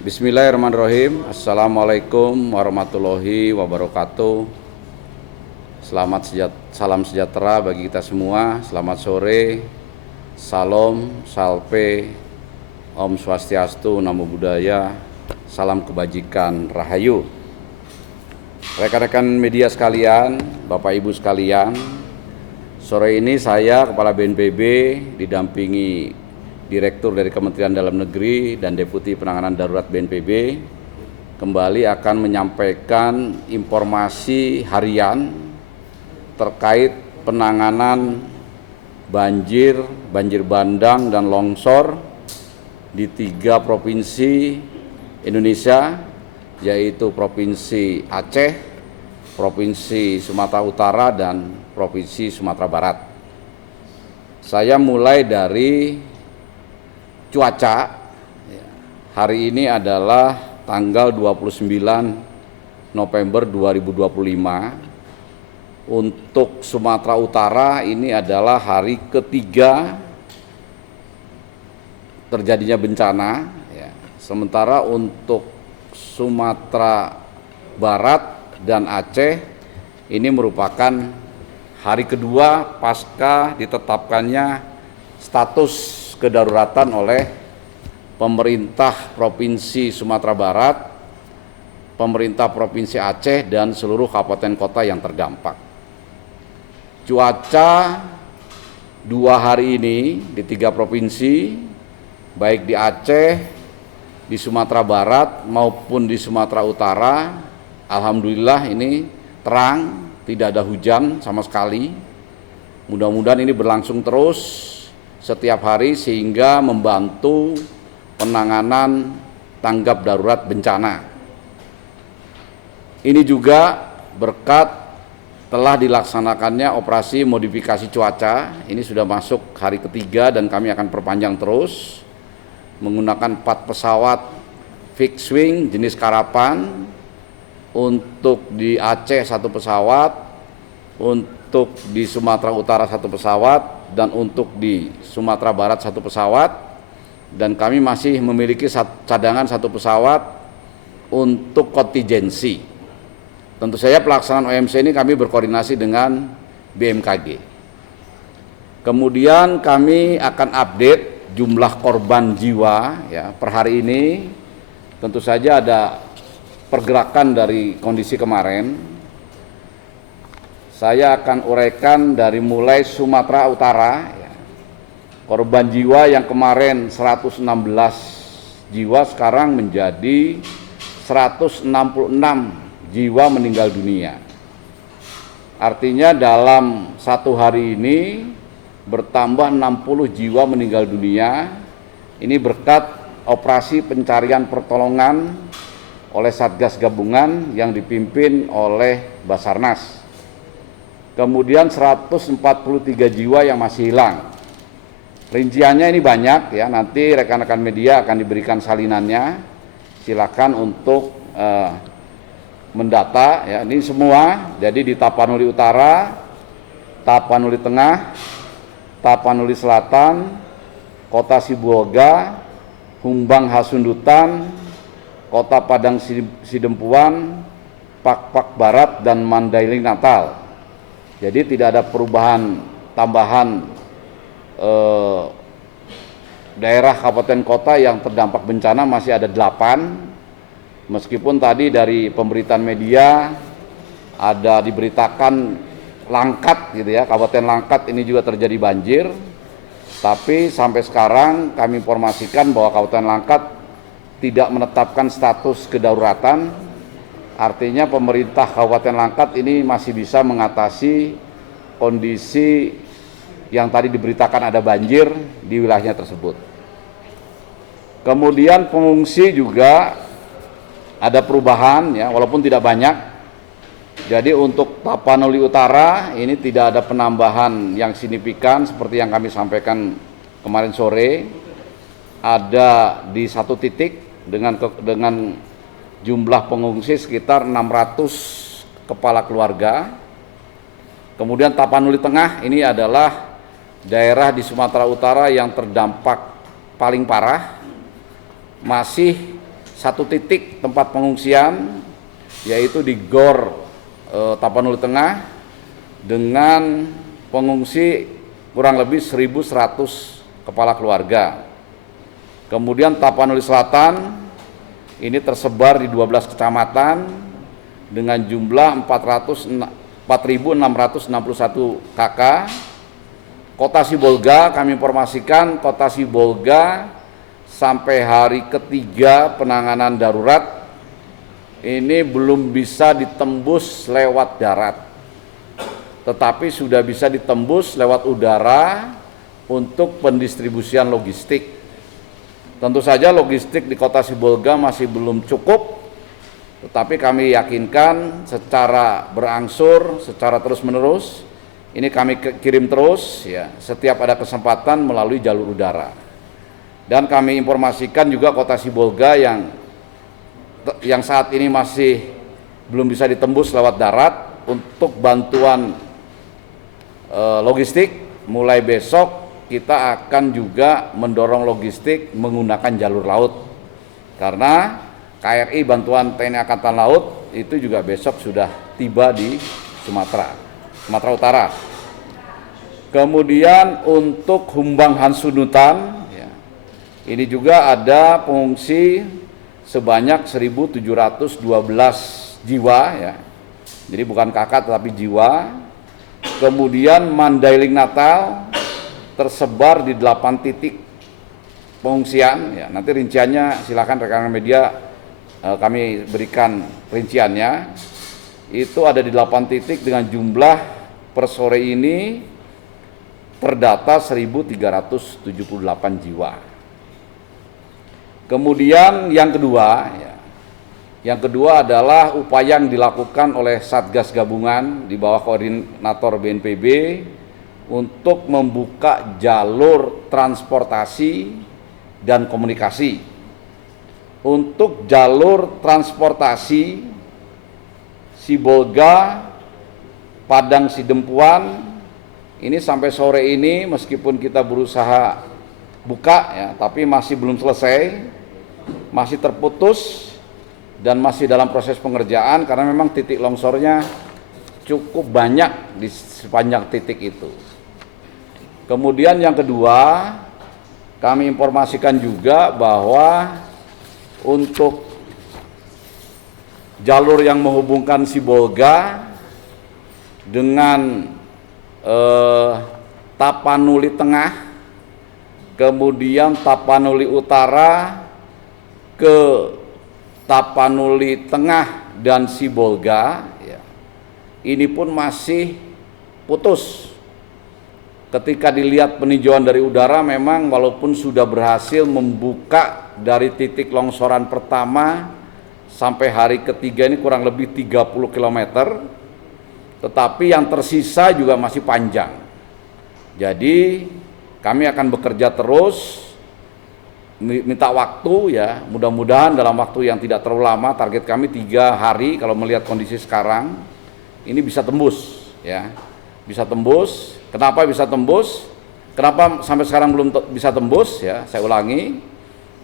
Bismillahirrahmanirrahim. Assalamualaikum warahmatullahi wabarakatuh. Salam sejahtera bagi kita semua. Selamat sore. Salam, salve, Om Swastiastu, Namo Buddhaya, salam kebajikan, Rahayu. Rekan-rekan media sekalian, Bapak Ibu sekalian, sore ini saya, Kepala BNPB, didampingi Direktur dari Kementerian Dalam Negeri dan Deputi Penanganan Darurat BNPB, kembali akan menyampaikan informasi harian terkait penanganan banjir bandang dan longsor di 3 provinsi Indonesia, yaitu Provinsi Aceh, Provinsi Sumatera Utara, dan Provinsi Sumatera Barat. Saya mulai dari cuaca. Hari ini adalah tanggal 29 November 2025. Untuk Sumatera Utara ini adalah hari ketiga terjadinya bencana, ya. Sementara untuk Sumatera Barat dan Aceh ini merupakan hari kedua pasca ditetapkannya status kedaruratan oleh pemerintah Provinsi Sumatera Barat, pemerintah Provinsi Aceh, dan seluruh kabupaten kota yang terdampak. Cuaca 2 hari ini di 3 provinsi, baik di Aceh, di Sumatera Barat maupun di Sumatera Utara, alhamdulillah ini terang, tidak ada hujan sama sekali. Mudah-mudahan ini berlangsung terus setiap hari sehingga membantu penanganan tanggap darurat bencana. Ini juga berkat telah dilaksanakannya operasi modifikasi cuaca. Ini sudah masuk hari ketiga dan kami akan perpanjang terus menggunakan 4 pesawat fixed wing jenis Karapan. Untuk di Aceh 1 pesawat, untuk di Sumatera Utara 1 pesawat, dan untuk di Sumatera Barat 1 pesawat, dan kami masih memiliki cadangan 1 pesawat untuk kontingensi. Tentu saja pelaksanaan OMC ini kami berkoordinasi dengan BMKG. Kemudian kami akan update jumlah korban jiwa, ya, per hari ini. Tentu saja ada pergerakan dari kondisi kemarin. Saya akan uraikan dari mulai Sumatera Utara, ya. Korban jiwa yang kemarin 116 jiwa sekarang menjadi 166 jiwa meninggal dunia. Artinya dalam 1 hari ini bertambah 60 jiwa meninggal dunia. Ini berkat operasi pencarian pertolongan oleh Satgas Gabungan yang dipimpin oleh Basarnas. Kemudian 143 jiwa yang masih hilang. Rinciannya ini banyak, ya, nanti rekan-rekan media akan diberikan salinannya. Silakan untuk mendata, ya, ini semua. Jadi di Tapanuli Utara, Tapanuli Tengah, Tapanuli Selatan, Kota Sibolga, Humbang Hasundutan, Kota Padang Sidempuan, Pak Barat, dan Mandailing Natal. Jadi tidak ada perubahan tambahan daerah kabupaten kota yang terdampak bencana, masih ada 8. Meskipun tadi dari pemberitaan media ada diberitakan Langkat, gitu ya, Kabupaten Langkat ini juga terjadi banjir. Tapi sampai sekarang kami informasikan bahwa Kabupaten Langkat tidak menetapkan status kedaruratan. Artinya pemerintah Kabupaten Langkat ini masih bisa mengatasi kondisi yang tadi diberitakan ada banjir di wilayahnya tersebut. Kemudian pengungsi juga ada perubahan, ya, walaupun tidak banyak. Jadi untuk Tapanuli Utara ini tidak ada penambahan yang signifikan seperti yang kami sampaikan kemarin sore. Ada di 1 titik dengan jumlah pengungsi sekitar 600 kepala keluarga. Kemudian Tapanuli Tengah ini adalah daerah di Sumatera Utara yang terdampak paling parah, masih satu titik tempat pengungsian, yaitu di Gor Tapanuli Tengah dengan pengungsi kurang lebih 1.100 kepala keluarga. Kemudian Tapanuli Selatan ini tersebar di 12 kecamatan dengan jumlah 4.661 KK. Kota Sibolga, kami informasikan Kota Sibolga sampai hari ketiga penanganan darurat ini belum bisa ditembus lewat darat, tetapi sudah bisa ditembus lewat udara untuk pendistribusian logistik. Tentu saja logistik di Kota Sibolga masih belum cukup, tetapi kami yakinkan secara berangsur, secara terus-menerus, ini kami kirim terus ya, setiap ada kesempatan melalui jalur udara. Dan kami informasikan juga Kota Sibolga yang saat ini masih belum bisa ditembus lewat darat, untuk bantuan logistik mulai besok kita akan juga mendorong logistik menggunakan jalur laut, karena KRI bantuan TNI Angkatan Laut itu juga besok sudah tiba di Sumatera Utara. Kemudian untuk Humbang Hansunutan ya, ini juga ada pengungsi sebanyak 1.712 jiwa ya. Jadi bukan kakak tetapi jiwa. Kemudian Mandailing Natal tersebar di 8 titik pengungsian ya. Nanti rinciannya silakan rekan media kami berikan rinciannya. Itu ada di 8 titik dengan jumlah per sore ini terdata 1.378 jiwa. Kemudian yang kedua adalah upaya yang dilakukan oleh Satgas Gabungan di bawah koordinator BNPB untuk membuka jalur transportasi dan komunikasi. Untuk jalur transportasi Sibolga, Padang Sidempuan, ini sampai sore ini meskipun kita berusaha buka ya, tapi masih belum selesai, masih terputus dan masih dalam proses pengerjaan karena memang titik longsornya cukup banyak di sepanjang titik itu. Kemudian yang kedua, kami informasikan juga bahwa untuk jalur yang menghubungkan Sibolga dengan Tapanuli Tengah, kemudian Tapanuli Utara ke Tapanuli Tengah dan Sibolga ya, ini pun masih putus. Ketika dilihat peninjauan dari udara, memang walaupun sudah berhasil membuka dari titik longsoran pertama sampai hari ketiga ini kurang lebih 30 km, tetapi yang tersisa juga masih panjang. Jadi kami akan bekerja terus, minta waktu ya, mudah-mudahan dalam waktu yang tidak terlalu lama, target kami 3 hari kalau melihat kondisi sekarang, ini bisa tembus ya, bisa tembus. Kenapa bisa tembus? Kenapa sampai sekarang belum bisa tembus ya, saya ulangi,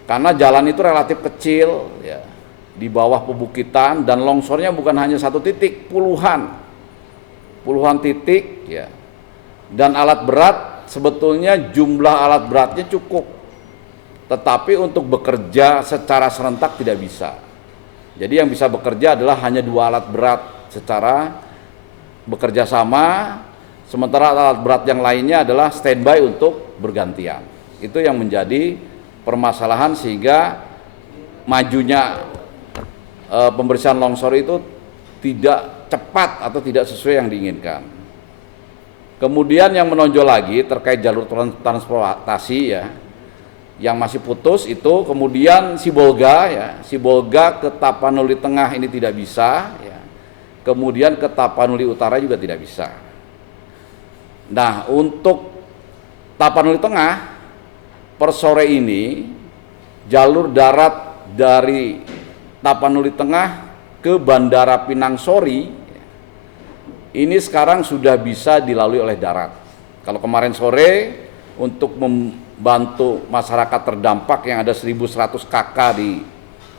karena jalan itu relatif kecil ya, di bawah pebukitan, dan longsornya bukan hanya satu titik, puluhan titik ya. Dan alat berat, sebetulnya jumlah alat beratnya cukup, tetapi untuk bekerja secara serentak tidak bisa. Jadi yang bisa bekerja adalah hanya 2 alat berat secara bekerja sama, sementara alat berat yang lainnya adalah standby untuk bergantian. Itu yang menjadi permasalahan sehingga majunya pembersihan longsor itu tidak cepat atau tidak sesuai yang diinginkan. Kemudian yang menonjol lagi terkait jalur transportasi ya, yang masih putus itu kemudian Sibolga ya, Sibolga ke Tapanuli Tengah ini tidak bisa ya. Kemudian ke Tapanuli Utara juga tidak bisa. Nah, untuk Tapanuli Tengah per sore ini jalur darat dari Tapanuli Tengah ke Bandara Pinang Sori ini sekarang sudah bisa dilalui oleh darat. Kalau kemarin sore untuk bantu masyarakat terdampak yang ada 1.100 KK di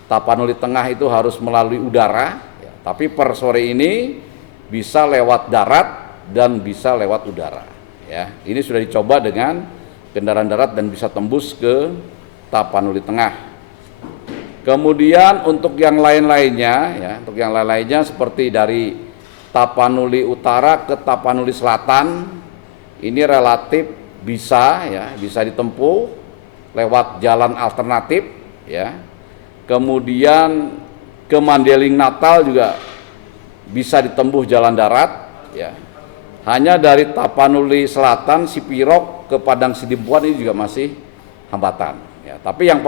Tapanuli Tengah itu harus melalui udara, ya, tapi per sore ini bisa lewat darat dan bisa lewat udara. Ya, ini sudah dicoba dengan kendaraan darat dan bisa tembus ke Tapanuli Tengah. Kemudian untuk yang lain-lainnya, ya, untuk yang lain-lainnya seperti dari Tapanuli Utara ke Tapanuli Selatan, ini relatif bisa, ya, bisa ditempuh lewat jalan alternatif, ya. Kemudian ke Mandeling Natal juga bisa ditempuh jalan darat, ya. Hanya dari Tapanuli Selatan, Sipirok ke Padang Sidimpuan ini juga masih hambatan, ya. Tapi yang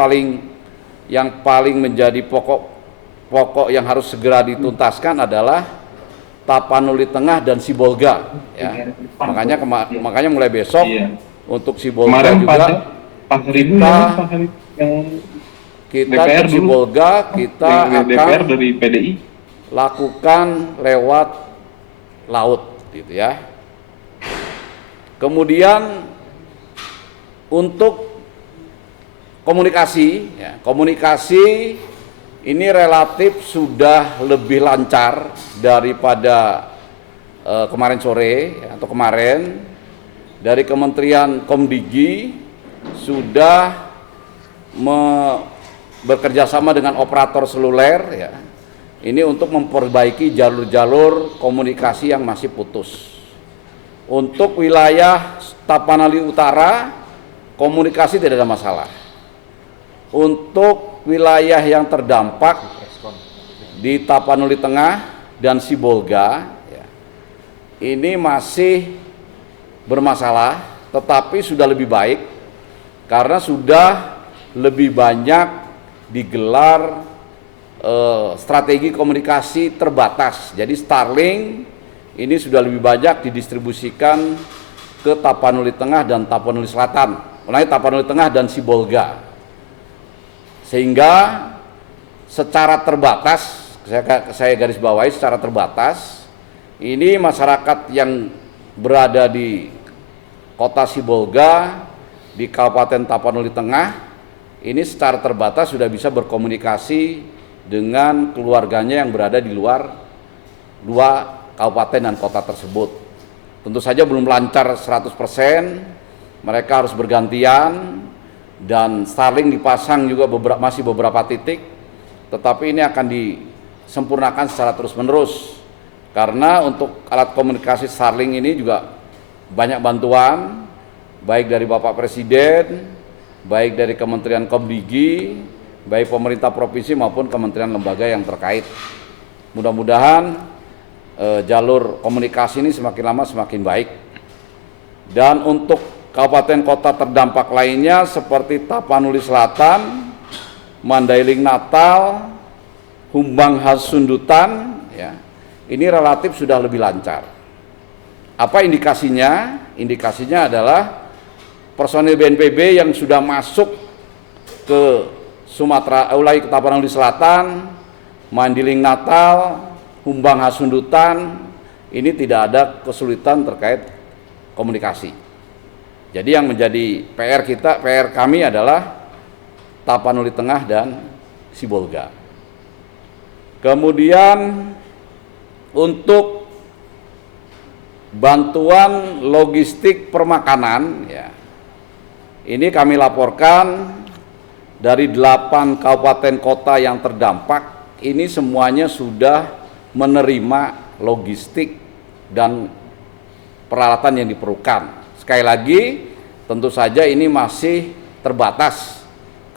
paling menjadi pokok yang harus segera dituntaskan adalah Tapanuli Tengah dan Sibolga, ya. Makanya mulai besok untuk Sibolga juga kita di Sibolga kita akan dari PDI lakukan lewat laut, gitu ya. Kemudian untuk komunikasi, ya, komunikasi ini relatif sudah lebih lancar daripada kemarin sore, ya, atau kemarin dari Kementerian Komdigi sudah bekerja sama dengan operator seluler, ya, ini untuk memperbaiki jalur-jalur komunikasi yang masih putus. Untuk wilayah Tapanuli Utara komunikasi tidak ada masalah. Untuk wilayah yang terdampak di Tapanuli Tengah dan Sibolga, ya, ini masih bermasalah, tetapi sudah lebih baik karena sudah lebih banyak digelar strategi komunikasi terbatas. Jadi Starlink ini sudah lebih banyak didistribusikan ke Tapanuli Tengah dan Tapanuli Selatan, mulai Tapanuli Tengah dan Sibolga. Sehingga secara terbatas, saya garis bawahi secara terbatas, ini masyarakat yang berada di Kota Sibolga, di Kabupaten Tapanuli Tengah, ini secara terbatas sudah bisa berkomunikasi dengan keluarganya yang berada di luar dua kabupaten dan kota tersebut. Tentu saja belum lancar 100%, mereka harus bergantian dan Starlink dipasang juga masih beberapa titik, tetapi ini akan disempurnakan secara terus-menerus karena untuk alat komunikasi Starlink ini juga banyak bantuan baik dari Bapak Presiden, baik dari Kementerian Komdigi, baik pemerintah provinsi maupun kementerian lembaga yang terkait. Mudah-mudahan jalur komunikasi ini semakin lama semakin baik. Dan untuk kabupaten kota terdampak lainnya seperti Tapanuli Selatan, Mandailing Natal, Humbang Hasundutan, ya, ini relatif sudah lebih lancar. Apa indikasinya? Indikasinya adalah personil BNPB yang sudah masuk ke Sumatera, ke Tapanuli Selatan, Mandiling Natal, Humbang Hasundutan, ini tidak ada kesulitan terkait komunikasi. Jadi yang menjadi PR kami adalah Tapanuli Tengah dan Sibolga. Kemudian untuk bantuan logistik permakanan, ya, ini kami laporkan dari 8 kabupaten kota yang terdampak, ini semuanya sudah menerima logistik dan peralatan yang diperlukan. Sekali lagi, tentu saja ini masih terbatas,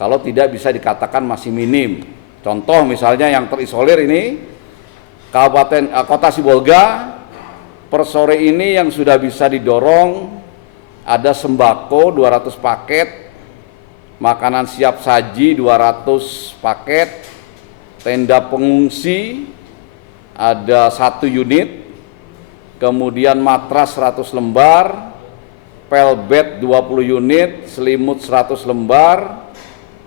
kalau tidak bisa dikatakan masih minim. Contoh misalnya yang terisolir ini, Kota Sibolga, per sore ini yang sudah bisa didorong ada sembako 200 paket, makanan siap saji 200 paket, tenda pengungsi ada 1 unit, kemudian matras 100 lembar, pelbet 20 unit, selimut 100 lembar,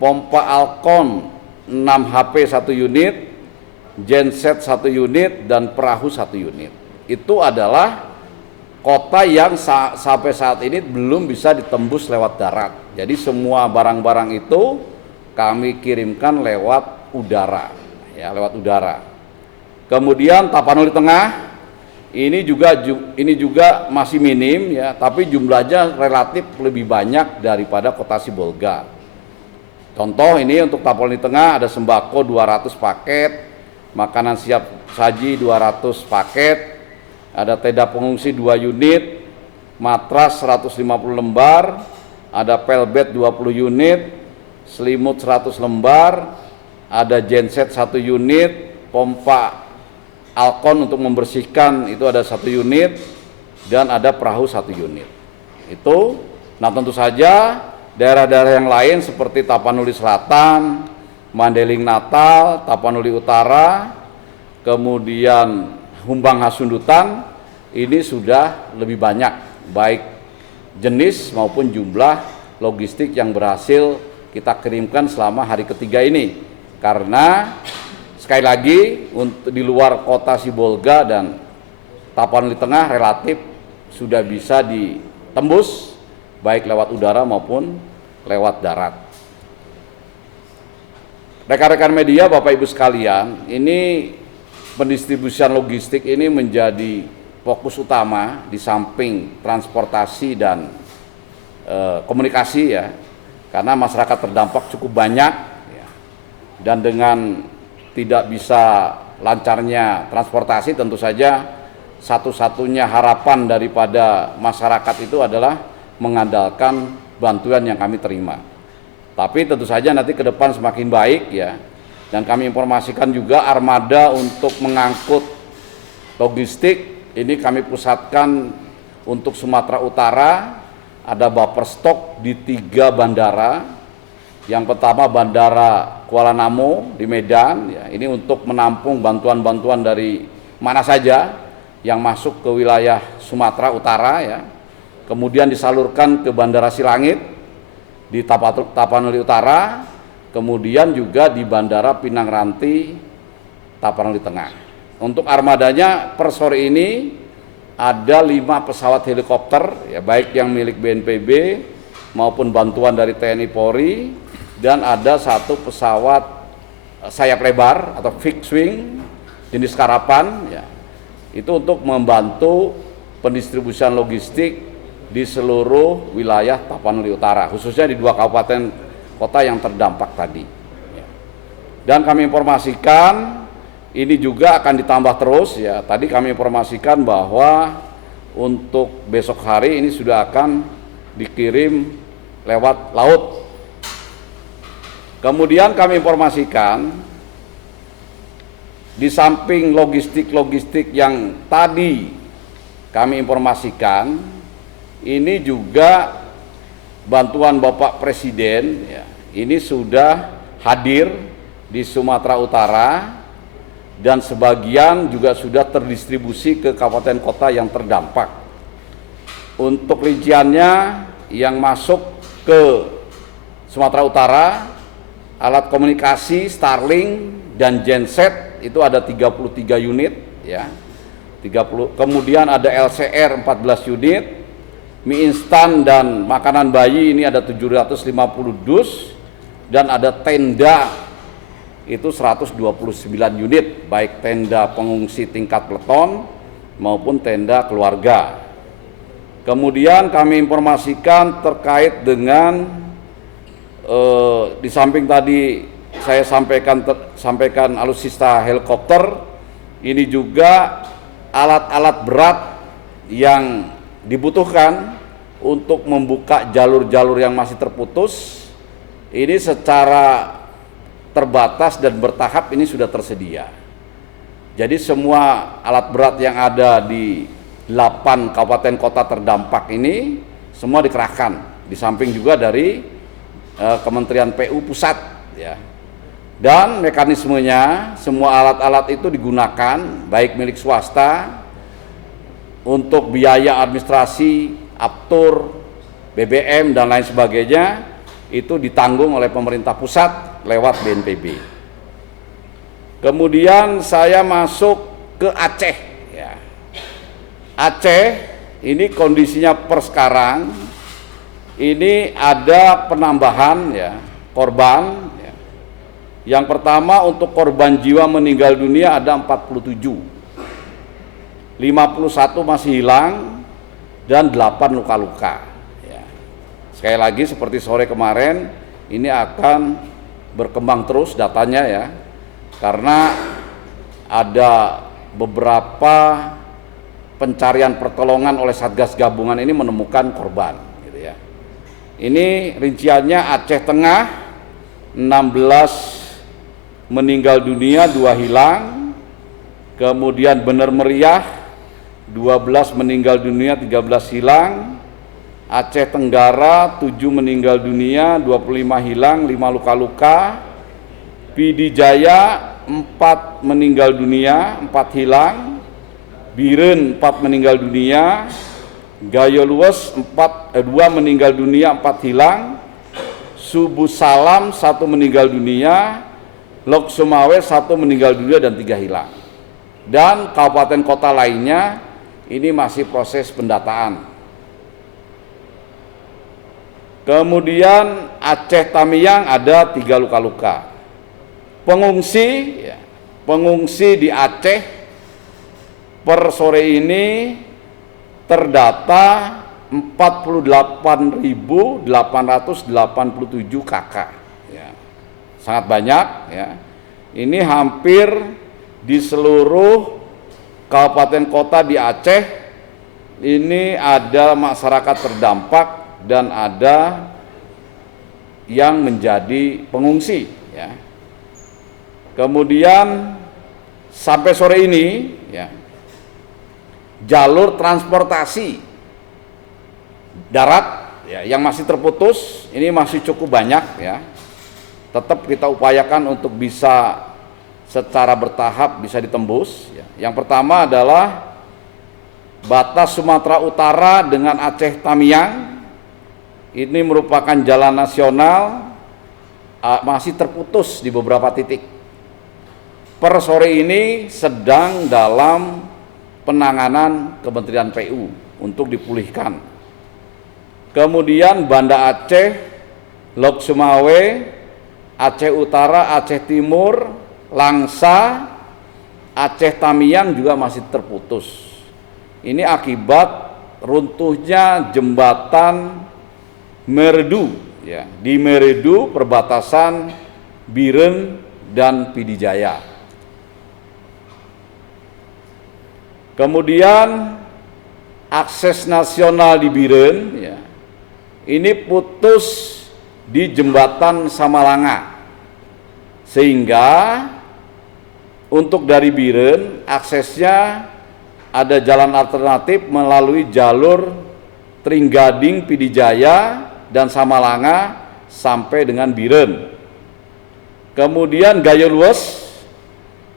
pompa Alcon 6 HP 1 unit, genset 1 unit, dan perahu 1 unit. Itu adalah kota yang sampai saat ini belum bisa ditembus lewat darat. Jadi semua barang-barang itu kami kirimkan lewat udara, ya, lewat udara. Kemudian Tapanuli Tengah ini juga masih minim, ya, tapi jumlahnya relatif lebih banyak daripada Kota Sibolga. Contoh ini untuk Tapanuli Tengah ada sembako 200 paket, makanan siap saji 200 paket, ada tenda pengungsi 2 unit, matras 150 lembar, ada pelbet 20 unit, selimut 100 lembar, ada genset 1 unit, pompa Alkon untuk membersihkan itu ada 1 unit, dan ada perahu 1 unit. Itu, nah tentu saja daerah-daerah yang lain seperti Tapanuli Selatan, Mandeling Natal, Tapanuli Utara, kemudian Humbang Hasundutan, ini sudah lebih banyak, baik jenis maupun jumlah logistik yang berhasil kita kirimkan selama hari ketiga ini. Karena sekali lagi untuk di luar Kota Sibolga dan Tapanuli Tengah relatif sudah bisa ditembus baik lewat udara maupun lewat darat. Rekan-rekan media, Bapak Ibu sekalian, ini pendistribusian logistik ini menjadi fokus utama di samping transportasi dan komunikasi, ya, karena masyarakat terdampak cukup banyak, ya, dan dengan tidak bisa lancarnya transportasi, tentu saja satu-satunya harapan daripada masyarakat itu adalah mengandalkan bantuan yang kami terima. Tapi tentu saja nanti ke depan semakin baik, ya, dan kami informasikan juga armada untuk mengangkut logistik ini kami pusatkan untuk Sumatera Utara, ada buffer stok di 3 bandara. Yang pertama Bandara Kuala Namu di Medan, ya, ini untuk menampung bantuan-bantuan dari mana saja yang masuk ke wilayah Sumatera Utara, ya. Kemudian disalurkan ke Bandara Silangit di Tapanuli Utara, kemudian juga di Bandara Pinang Ranti Tapanuli Tengah. Untuk armadanya per sore ini ada 5 pesawat helikopter, ya, baik yang milik BNPB maupun bantuan dari TNI Polri, dan ada 1 pesawat sayap lebar atau fixed wing jenis Karapan, ya, itu untuk membantu pendistribusian logistik di seluruh wilayah Tapanuli Utara, khususnya di 2 kabupaten kota yang terdampak tadi, ya. Dan kami informasikan ini juga akan ditambah terus, ya. Tadi kami informasikan bahwa untuk besok hari ini sudah akan dikirim lewat laut. Kemudian kami informasikan di samping logistik-logistik yang tadi kami informasikan, ini juga bantuan Bapak Presiden, ya, ini sudah hadir di Sumatera Utara dan sebagian juga sudah terdistribusi ke kabupaten kota yang terdampak. Untuk rinciannya yang masuk ke Sumatera Utara, alat komunikasi Starlink dan genset itu ada 33 unit, ya. 30, kemudian ada LCR 14 unit, mie instan dan makanan bayi ini ada 750 dus, dan ada tenda itu 129 unit, baik tenda pengungsi tingkat peleton maupun tenda keluarga. Kemudian kami informasikan terkait dengan di samping tadi saya sampaikan alutsista helikopter, ini juga alat-alat berat yang dibutuhkan untuk membuka jalur-jalur yang masih terputus, ini secara terbatas dan bertahap ini sudah tersedia. Jadi semua alat berat yang ada di 8 kabupaten kota terdampak ini semua dikerahkan, di samping juga dari Kementerian PU Pusat, ya. Dan mekanismenya semua alat-alat itu digunakan baik milik swasta untuk biaya administrasi, aptur, BBM dan lain sebagainya itu ditanggung oleh pemerintah pusat lewat BNPB. Kemudian saya masuk ke Aceh, ya. Aceh ini kondisinya per sekarang ini ada penambahan ya korban. Ya. Yang pertama untuk korban jiwa meninggal dunia ada 47, 51 masih hilang dan 8 luka-luka. Ya. Sekali lagi seperti sore kemarin ini akan berkembang terus datanya ya, karena ada beberapa pencarian pertolongan oleh Satgas Gabungan ini menemukan korban gitu ya. Ini rinciannya Aceh Tengah 16 meninggal dunia, 2 hilang. Kemudian Bener Meriah 12 meninggal dunia, 13 hilang. Aceh Tenggara 7 meninggal dunia, 25 hilang, 5 luka-luka. Pidi Jaya 4 meninggal dunia, 4 hilang. Biren 4 meninggal dunia, Gayo Luwes 2 meninggal dunia, 4 hilang. Subuh Salam 1 meninggal dunia, Lok Sumawe 1 meninggal dunia dan 3 hilang. Dan kabupaten kota lainnya ini masih proses pendataan. Kemudian Aceh Tamiang ada 3 luka-luka. Pengungsi di Aceh per sore ini terdata 48.887 kakak. Ya. Sangat banyak ya. Ini hampir di seluruh kabupaten kota di Aceh ini ada masyarakat terdampak dan ada yang menjadi pengungsi ya. Kemudian sampai sore ini ya, jalur transportasi darat ya, yang masih terputus ini masih cukup banyak ya. Tetap kita upayakan untuk bisa secara bertahap bisa ditembus ya. Yang pertama adalah batas Sumatera Utara dengan Aceh Tamiang. Ini merupakan jalan nasional masih terputus di beberapa titik. Per sore ini sedang dalam penanganan Kementerian PU untuk dipulihkan. Kemudian Banda Aceh, Lok Sumawe, Aceh Utara, Aceh Timur, Langsa, Aceh Tamiang juga masih terputus. Ini akibat runtuhnya jembatan Meredu ya, di Meredu perbatasan Biren dan Pidijaya. Kemudian akses nasional di Biren ya, ini putus di jembatan Samalanga, sehingga untuk dari Biren aksesnya ada jalan alternatif melalui jalur Trenggading, Pidijaya dan Samalanga sampai dengan Biren. Kemudian Gayo Luwes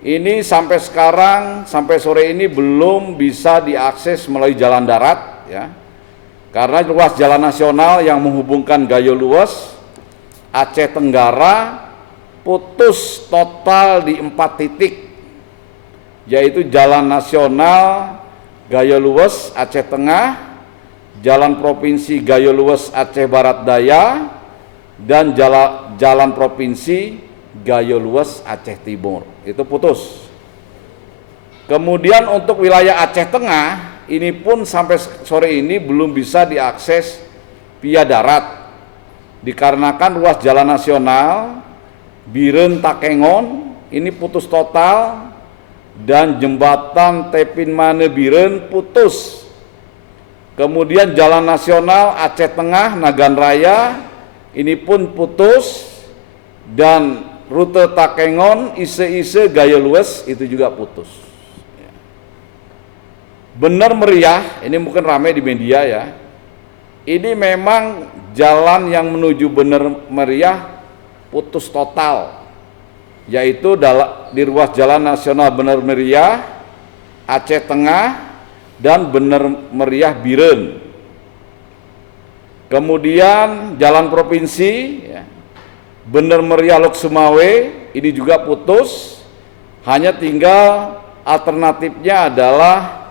ini sampai sekarang, sampai sore ini belum bisa diakses melalui jalan darat ya. Karena ruas jalan nasional yang menghubungkan Gayo Luwes, Aceh Tenggara putus total di 4 titik, yaitu jalan nasional Gayo Luwes Aceh Tengah, jalan provinsi Gayo Luwes Aceh Barat Daya, dan jalan provinsi Gayo Luwes Aceh Timur itu putus. Kemudian untuk wilayah Aceh Tengah ini pun sampai sore ini belum bisa diakses via darat dikarenakan ruas jalan nasional Biren Takengon ini putus total dan jembatan Tepin Mane Biren putus. Kemudian jalan nasional Aceh Tengah Nagan Raya ini pun putus, dan rute Takengon, Ise-Ise, Gayo Luwes itu juga putus. Bener Meriah, ini mungkin ramai di media ya. Ini memang jalan yang menuju Bener Meriah putus total, yaitu di ruas jalan nasional Bener Meriah, Aceh Tengah, dan Bener Meriah Biren. Kemudian jalan provinsi ya, Bener Meriah Lok Sumawe ini juga putus, hanya tinggal alternatifnya adalah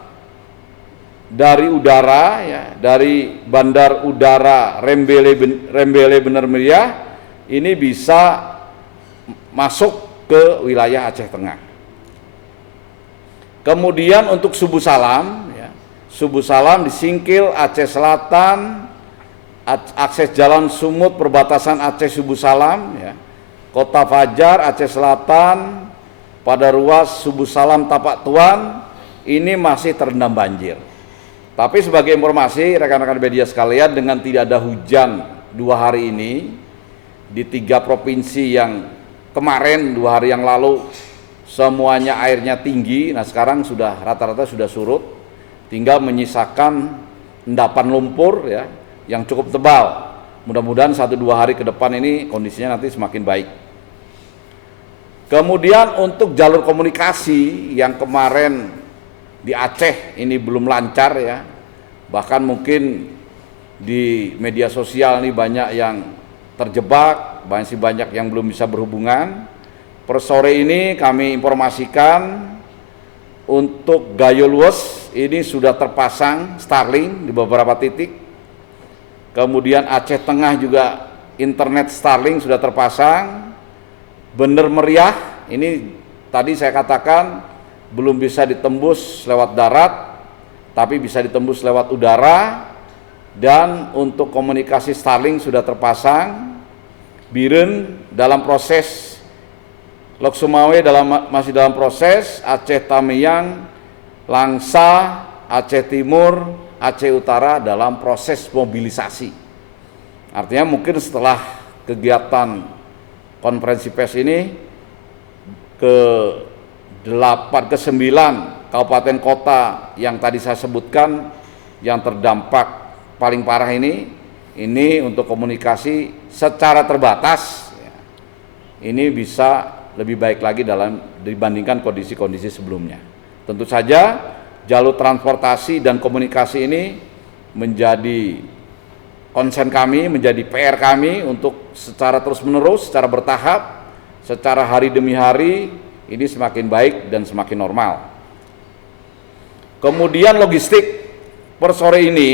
dari udara ya, dari Bandar Udara Rembele Bener Meriah ini bisa masuk ke wilayah Aceh Tengah. Kemudian untuk Subuh Salam ya, Subuh Salam di Singkil Aceh Selatan, akses Jalan Sumut perbatasan Aceh Subuh Salam ya, Kota Fajar Aceh Selatan, pada ruas Subuh Salam Tapak Tuan ini masih terendam banjir. Tapi sebagai informasi rekan-rekan media sekalian, dengan tidak ada hujan 2 hari ini di 3 provinsi yang kemarin 2 hari yang lalu semuanya airnya tinggi, nah sekarang sudah rata-rata sudah surut, tinggal menyisakan endapan lumpur ya yang cukup tebal. Mudah-mudahan 1-2 hari ke depan ini kondisinya nanti semakin baik. Kemudian untuk jalur komunikasi yang kemarin di Aceh ini belum lancar ya, bahkan mungkin di media sosial ini banyak yang terjebak, masih banyak yang belum bisa berhubungan. Per sore ini kami informasikan untuk Gayo Lues ini sudah terpasang Starlink di beberapa titik. Kemudian Aceh Tengah juga internet Starlink sudah terpasang. Bener Meriah ini tadi saya katakan belum bisa ditembus lewat darat, tapi bisa ditembus lewat udara. Dan untuk komunikasi Starlink sudah terpasang. Biren dalam proses, Lok Sumawe masih dalam proses, Aceh Tamiang, Langsa, Aceh Timur, Aceh Utara dalam proses mobilisasi. Artinya mungkin setelah kegiatan konferensi pers ini ke 9 kabupaten kota yang tadi saya sebutkan yang terdampak paling parah ini untuk komunikasi secara terbatas ya, ini bisa lebih baik lagi dibandingkan kondisi-kondisi sebelumnya. Tentu saja jalur transportasi dan komunikasi ini menjadi konsen kami, menjadi PR kami untuk secara terus-menerus, secara bertahap, secara hari demi hari ini semakin baik dan semakin normal. Kemudian logistik, per sore ini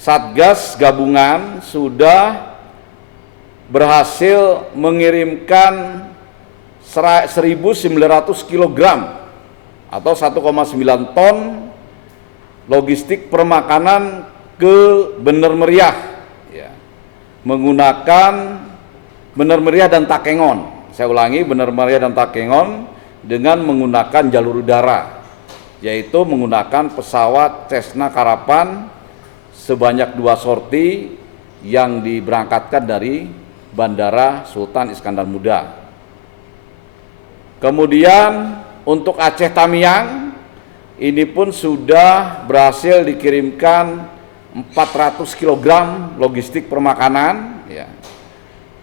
Satgas Gabungan sudah berhasil mengirimkan 1.900 kg atau 1,9 ton logistik permakanan ke Bener Meriah ya, menggunakan Bener Meriah dan Takengon. Saya ulangi, Bener Meriah dan Takengon dengan menggunakan jalur udara, yaitu menggunakan pesawat Cessna Karapan sebanyak 2 sorti yang diberangkatkan dari Bandara Sultan Iskandar Muda. Kemudian untuk Aceh Tamiang ini pun sudah berhasil dikirimkan 400 kg logistik permakanan ya.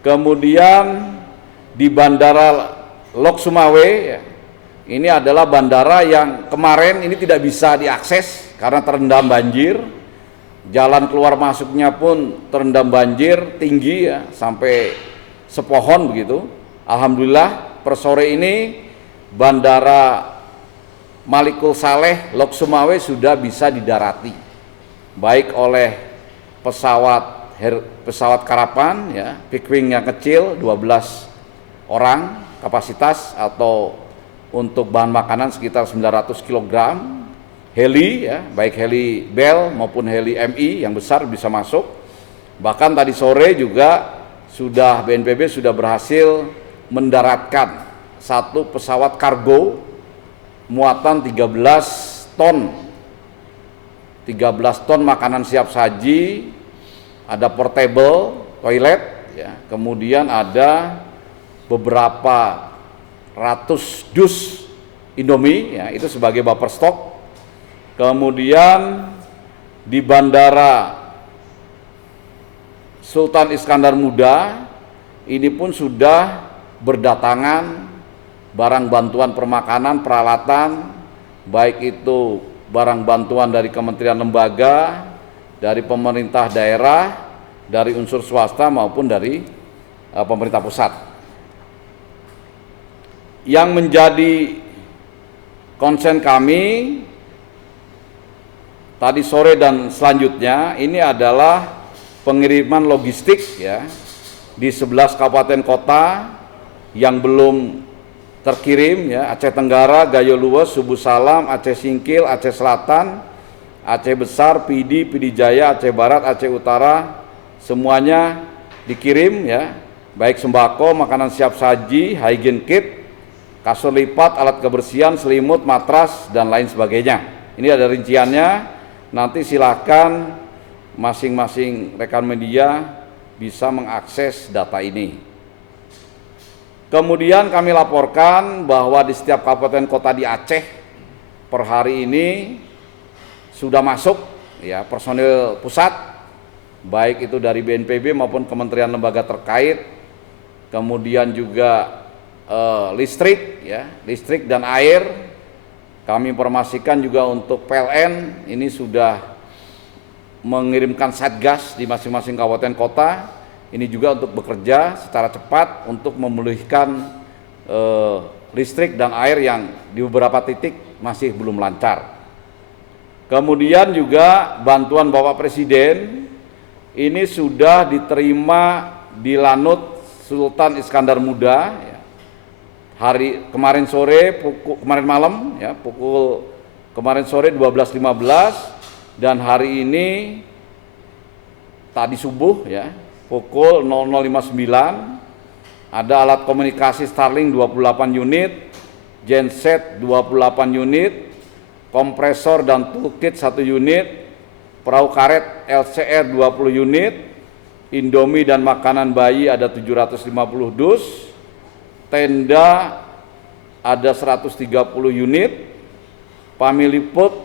Kemudian di Bandara Lok Sumawe ya, ini adalah bandara yang kemarin ini tidak bisa diakses karena terendam banjir. Jalan keluar masuknya pun terendam banjir tinggi ya, sampai sepohon begitu. Alhamdulillah per sore ini Bandara Malikul Saleh Lok Sumawe sudah bisa didarati, baik oleh pesawat Karapan ya, Pickering yang kecil 12 orang kapasitas atau untuk bahan makanan sekitar 900 kg, heli ya, baik heli Bell maupun heli MI yang besar bisa masuk. Bahkan tadi sore juga BNPB sudah berhasil mendaratkan 1 pesawat kargo muatan 13 ton makanan siap saji, ada portable toilet ya, kemudian ada beberapa ratus dus Indomie ya, itu sebagai buffer stok. Kemudian di Bandara Sultan Iskandar Muda ini pun sudah berdatangan barang bantuan permakanan, peralatan, baik itu barang bantuan dari kementerian lembaga, dari pemerintah daerah, dari unsur swasta maupun dari pemerintah pusat. Yang menjadi konsen kami tadi sore dan selanjutnya ini adalah pengiriman logistik ya di 11 kabupaten kota yang belum terkirim ya, Aceh Tenggara, Gayo Luwes, Subu Salam, Aceh Singkil, Aceh Selatan, Aceh Besar, Pidi, Pidi Jaya, Aceh Barat, Aceh Utara, semuanya dikirim ya, baik sembako, makanan siap saji, hygiene kit, kasur lipat, alat kebersihan, selimut, matras, dan lain sebagainya. Ini ada rinciannya, nanti silakan masing-masing rekan media bisa mengakses data ini. Kemudian kami laporkan bahwa di setiap kabupaten kota di Aceh per hari ini sudah masuk ya personil pusat, baik itu dari BNPB maupun kementerian lembaga terkait, kemudian juga listrik ya, listrik dan air. Kami informasikan juga untuk PLN ini sudah mengirimkan satgas di masing-masing kabupaten kota, ini juga untuk bekerja secara cepat untuk memulihkan listrik dan air yang di beberapa titik masih belum lancar. Kemudian juga bantuan Bapak Presiden ini sudah diterima di Lanut Sultan Iskandar Muda ya. Hari kemarin sore, kemarin malam ya, kemarin sore 12.15 dan hari ini tadi subuh ya pukul 00.59 ada alat komunikasi Starlink 28 unit, genset 28 unit, kompresor dan toolkit 1 unit, perahu karet LCR 20 unit, Indomie dan makanan bayi ada 750 dus, tenda ada 130 unit, Pamiliput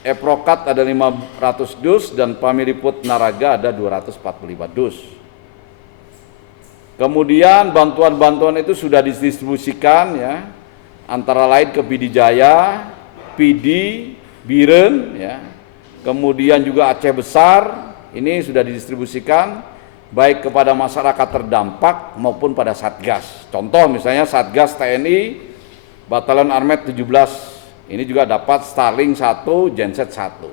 Eprokat ada 500 dus dan Pamiliput Naraga ada 245 dus. Kemudian bantuan-bantuan itu sudah didistribusikan ya, antara lain ke Pidi Jaya, Pidi, Biren ya. Kemudian juga Aceh Besar ini sudah didistribusikan baik kepada masyarakat terdampak maupun pada Satgas. Contoh misalnya Satgas TNI Batalion Armet 17 ini juga dapat Starlink 1, genset 1.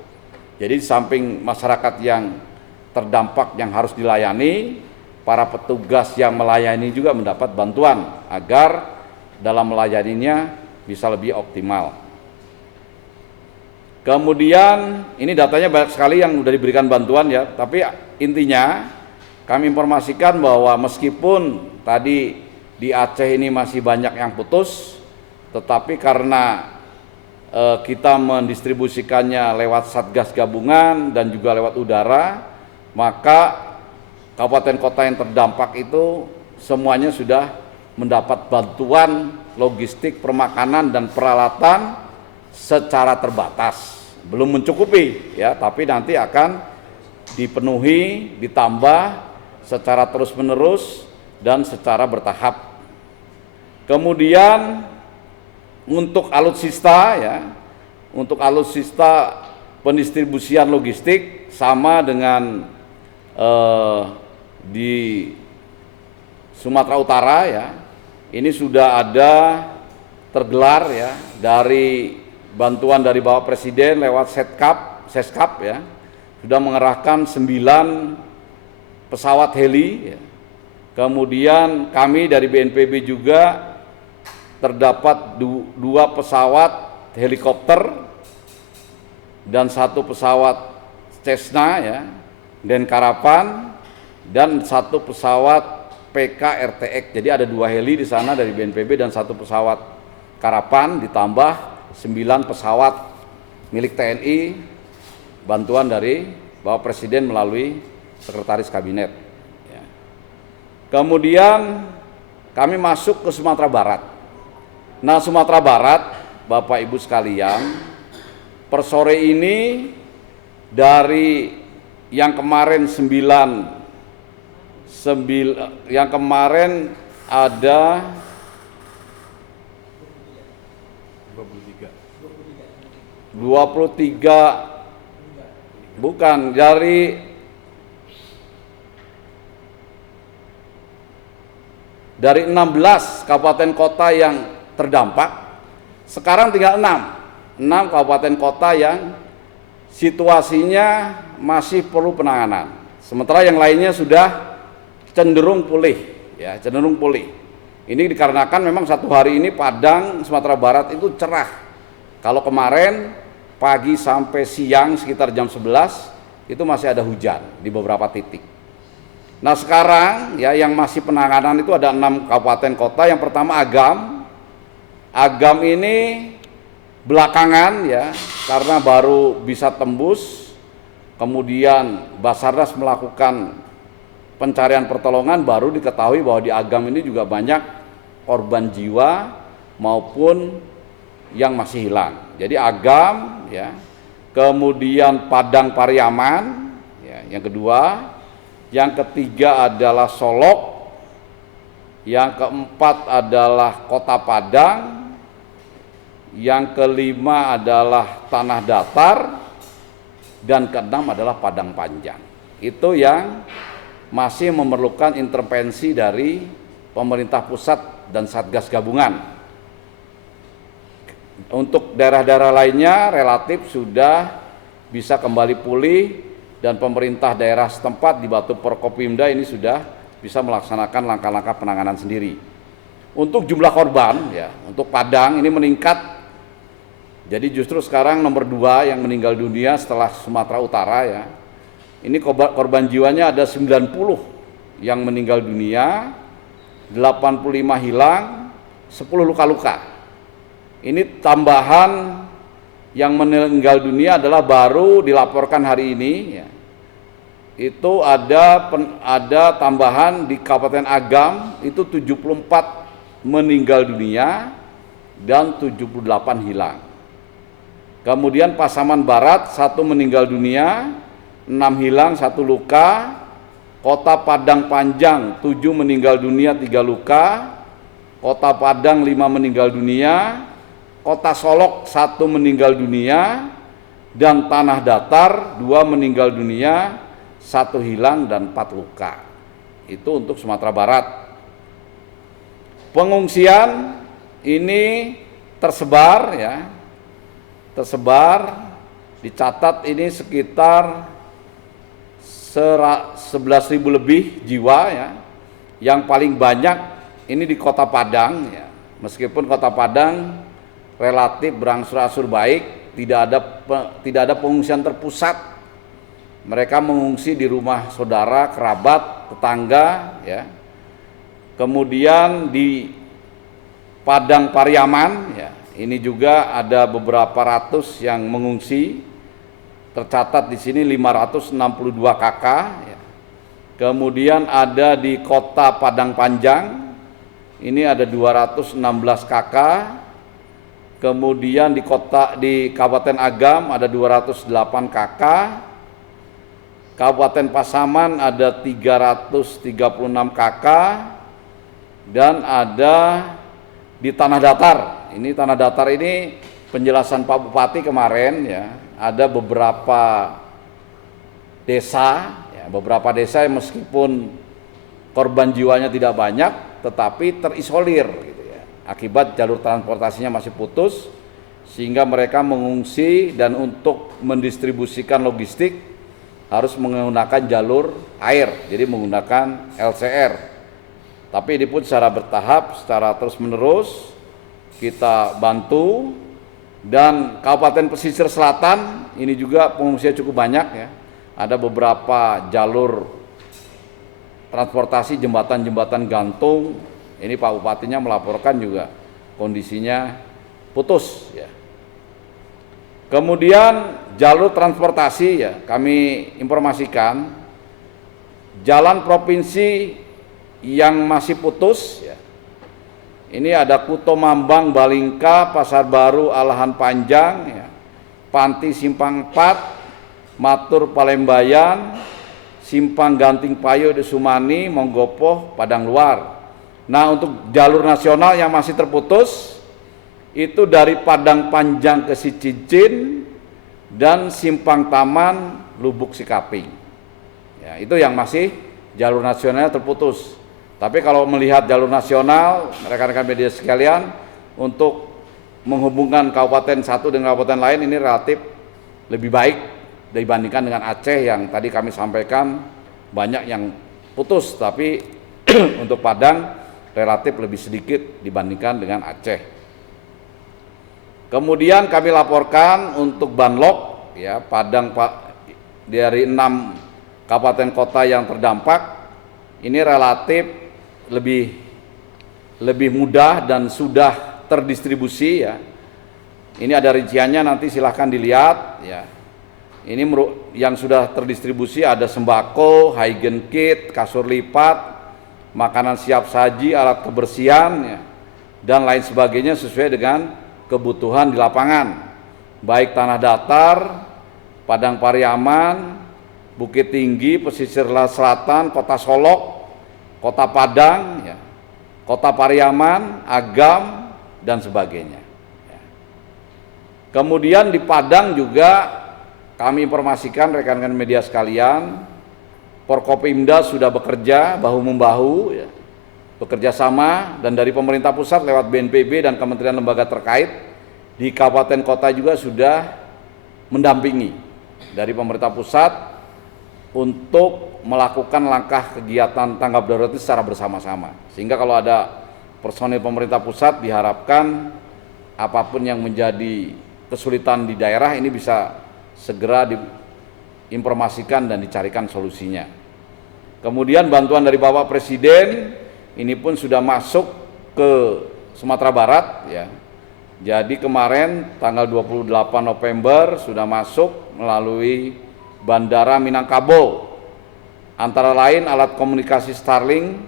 Jadi samping masyarakat yang terdampak yang harus dilayani, para petugas yang melayani juga mendapat bantuan agar dalam melayaninya bisa lebih optimal. Kemudian ini datanya banyak sekali yang sudah diberikan bantuan ya, tapi intinya kami informasikan bahwa meskipun tadi di Aceh ini masih banyak yang putus, tetapi karena kita mendistribusikannya lewat Satgas Gabungan dan juga lewat udara, maka kabupaten kota yang terdampak itu semuanya sudah mendapat bantuan logistik, permakanan dan peralatan secara terbatas. Belum mencukupi ya, tapi nanti akan dipenuhi, ditambah secara terus-menerus dan secara bertahap. Kemudian untuk alutsista ya, untuk alutsista pendistribusian logistik sama dengan di Sumatera Utara ya, ini sudah ada tergelar ya dari bantuan dari Bapak Presiden lewat Seskap ya, sudah mengerahkan 9 pesawat heli ya. Kemudian kami dari BNPB juga terdapat 2 pesawat helikopter dan 1 pesawat Cessna ya, dan Karapan, dan 1 pesawat PK RTX. Jadi ada 2 heli di sana dari BNPB dan 1 pesawat Karapan ditambah 9 pesawat milik TNI, bantuan dari Bapak Presiden melalui Sekretaris Kabinet ya. Kemudian kami masuk ke Sumatera Barat. Nah, Sumatera Barat, Bapak Ibu sekalian, per sore ini dari yang kemarin yang kemarin ada 23, bukan, dari dari 16 kabupaten kota yang terdampak, sekarang tinggal 6 kabupaten kota yang situasinya masih perlu penanganan. Sementara yang lainnya sudah cenderung pulih, ya, cenderung pulih. Ini dikarenakan memang satu hari ini Padang, Sumatera Barat itu cerah. Kalau kemarin pagi sampai siang sekitar jam 11 itu masih ada hujan di beberapa titik. Nah sekarang ya yang masih penanganan itu ada 6 kabupaten kota. Yang pertama Agam. Agam ini belakangan ya karena baru bisa tembus, kemudian Basarnas melakukan pencarian pertolongan, baru diketahui bahwa di Agam ini juga banyak korban jiwa maupun yang masih hilang. Jadi Agam ya, kemudian Padang Pariaman ya, yang kedua, yang ketiga adalah Solok, yang keempat adalah Kota Padang, yang kelima adalah Tanah Datar, dan keenam adalah Padang Panjang. Itu yang masih memerlukan intervensi dari pemerintah pusat dan Satgas gabungan. Untuk daerah-daerah lainnya relatif sudah bisa kembali pulih dan pemerintah daerah setempat dibantu Forkopimda ini sudah bisa melaksanakan langkah-langkah penanganan sendiri. Untuk jumlah korban ya, untuk Padang ini meningkat. Jadi justru sekarang nomor 2 yang meninggal dunia setelah Sumatera Utara ya. Ini korban jiwanya ada 90 yang meninggal dunia, 85 hilang, 10 luka-luka. Ini tambahan yang meninggal dunia adalah baru dilaporkan hari ini ya. Itu ada tambahan di Kabupaten Agam itu 74 meninggal dunia dan 78 hilang. Kemudian Pasaman Barat 1 meninggal dunia, 6 hilang, 1 luka. Kota Padang Panjang 7 meninggal dunia, 3 luka. Kota Padang 5 meninggal dunia. Kota Solok 1 meninggal dunia, dan Tanah Datar 2 meninggal dunia, 1 hilang dan 4 luka. Itu untuk Sumatera Barat. Pengungsian ini tersebar ya. Dicatat ini sekitar 11.000 lebih jiwa ya. Yang paling banyak ini di Kota Padang ya. Meskipun Kota Padang relatif berangsur-angsur baik, tidak ada pengungsian terpusat. Mereka mengungsi di rumah saudara, kerabat, tetangga ya. Kemudian di Padang Pariaman ya, ini juga ada beberapa ratus yang mengungsi. Tercatat di sini 562 KK ya. Kemudian ada di Kota Padang Panjang ini ada 216 KK. Kemudian di Kabupaten Agam ada 208 KK. Kabupaten Pasaman ada 336 KK, dan ada di Tanah Datar. Ini Tanah Datar ini penjelasan Pak Bupati kemarin ya, ada beberapa desa yang meskipun korban jiwanya tidak banyak tetapi terisolir gitu ya. Akibat jalur transportasinya masih putus sehingga mereka mengungsi, dan untuk mendistribusikan logistik harus menggunakan jalur air, jadi menggunakan LCR. Tapi ini pun secara bertahap, secara terus-menerus kita bantu. Dan Kabupaten Pesisir Selatan ini juga pengungsinya cukup banyak ya. Ada beberapa jalur transportasi, jembatan-jembatan gantung. Ini Pak Bupatinya melaporkan juga kondisinya putus ya. Kemudian jalur transportasi ya, kami informasikan jalan provinsi yang masih putus ya. Ini ada Kuto Mambang, Balingka, Pasar Baru, Alahan Panjang ya, Panti Simpang 4, Matur Palembayan, Simpang Ganting Payo di Sumani, Monggopoh, Padang Luar. Nah untuk jalur nasional yang masih terputus itu dari Padang Panjang ke Sicincin dan Simpang Taman, Lubuk Sikaping. Ya, itu yang masih jalur nasionalnya terputus. Tapi kalau melihat jalur nasional, rekan-rekan media sekalian, untuk menghubungkan kabupaten satu dengan kabupaten lain ini relatif lebih baik dibandingkan dengan Aceh yang tadi kami sampaikan banyak yang putus, tapi untuk Padang relatif lebih sedikit dibandingkan dengan Aceh. Kemudian kami laporkan untuk Banlok, ya, Padang dari 6 kabupaten kota yang terdampak ini relatif lebih mudah dan sudah terdistribusi, ya. Ini ada rinciannya, nanti silahkan dilihat, ya. Ini yang sudah terdistribusi ada sembako, hygiene kit, kasur lipat, makanan siap saji, alat kebersihan, ya, dan lain sebagainya sesuai dengan kebutuhan di lapangan, baik tanah datar, Padang Pariaman, Bukit Tinggi, pesisir selatan, Kota Solok, Kota Padang, ya, Kota Pariaman, Agam, dan sebagainya. Kemudian di Padang juga kami informasikan rekan-rekan media sekalian, Forkopimda sudah bekerja bahu-membahu, ya, bekerja sama, dan dari pemerintah pusat lewat BNPB dan kementerian lembaga terkait di kabupaten kota juga sudah mendampingi dari pemerintah pusat untuk melakukan langkah kegiatan tanggap darurat itu secara bersama-sama. Sehingga kalau ada personil pemerintah pusat diharapkan apapun yang menjadi kesulitan di daerah ini bisa segera diinformasikan dan dicarikan solusinya. Kemudian bantuan dari Bapak Presiden ini pun sudah masuk ke Sumatera Barat, ya. Jadi kemarin tanggal 28 November sudah masuk melalui Bandara Minangkabau. Antara lain alat komunikasi Starlink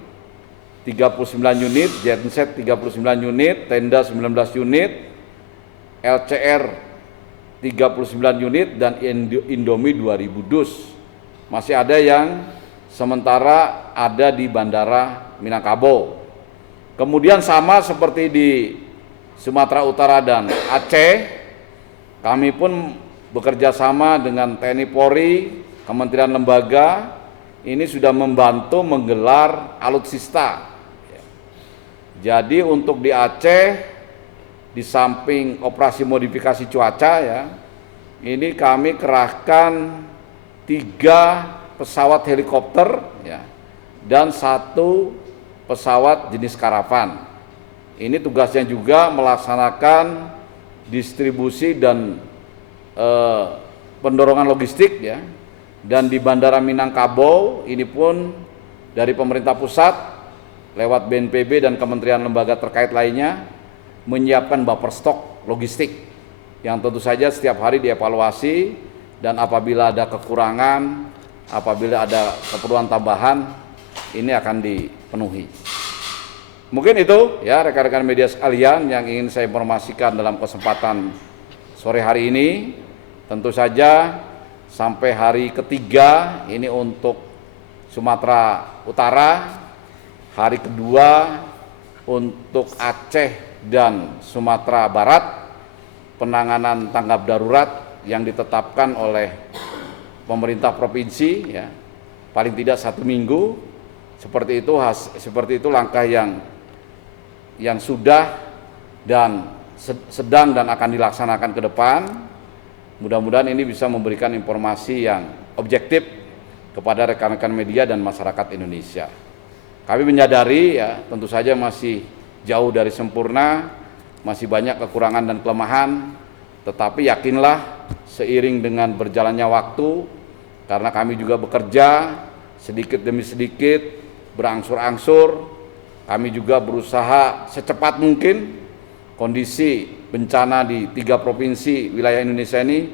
39 unit, genset 39 unit, tenda 19 unit, LCR 39 unit, dan Indomie 2000 dus. Masih ada yang sementara ada di Bandara Minangkabau. Kemudian sama seperti di Sumatera Utara dan Aceh, kami pun bekerja sama dengan TNI Polri, Kementerian Lembaga, ini sudah membantu menggelar alutsista. Jadi untuk di Aceh, di samping operasi modifikasi cuaca, ya, ini kami kerahkan 3 pesawat helikopter, ya, dan 1 pesawat jenis karavan. Ini tugasnya juga melaksanakan distribusi dan pendorongan logistik, ya. Dan di Bandara Minangkabau ini pun dari pemerintah pusat lewat BNPB dan kementerian lembaga terkait lainnya menyiapkan buffer stok logistik yang tentu saja setiap hari dievaluasi, dan apabila ada kekurangan, apabila ada keperluan tambahan, ini akan dipenuhi. Mungkin itu, ya, rekan-rekan media sekalian yang ingin saya informasikan dalam kesempatan sore hari ini. Tentu saja sampai hari ketiga ini untuk Sumatera Utara, hari kedua untuk Aceh dan Sumatera Barat, penanganan tanggap darurat yang ditetapkan oleh pemerintah provinsi, ya, paling tidak 1 minggu. Seperti itu langkah yang sudah dan sedang dan akan dilaksanakan ke depan. Mudah-mudahan ini bisa memberikan informasi yang objektif kepada rekan-rekan media dan masyarakat Indonesia. Kami menyadari, ya, tentu saja masih jauh dari sempurna, masih banyak kekurangan dan kelemahan, tetapi yakinlah seiring dengan berjalannya waktu, karena kami juga bekerja sedikit demi sedikit, berangsur-angsur, kami juga berusaha secepat mungkin kondisi bencana di 3 provinsi wilayah Indonesia ini